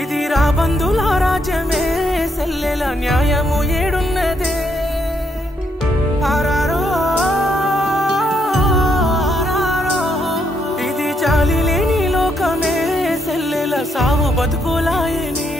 ఇది రాబందుల రాజ్యమే సెల్లెల న్యాయము ఏడున్నదే ఆరారో ఇది చాలి లేని లోకమే సెల్లెల సావు బతుకులాయనే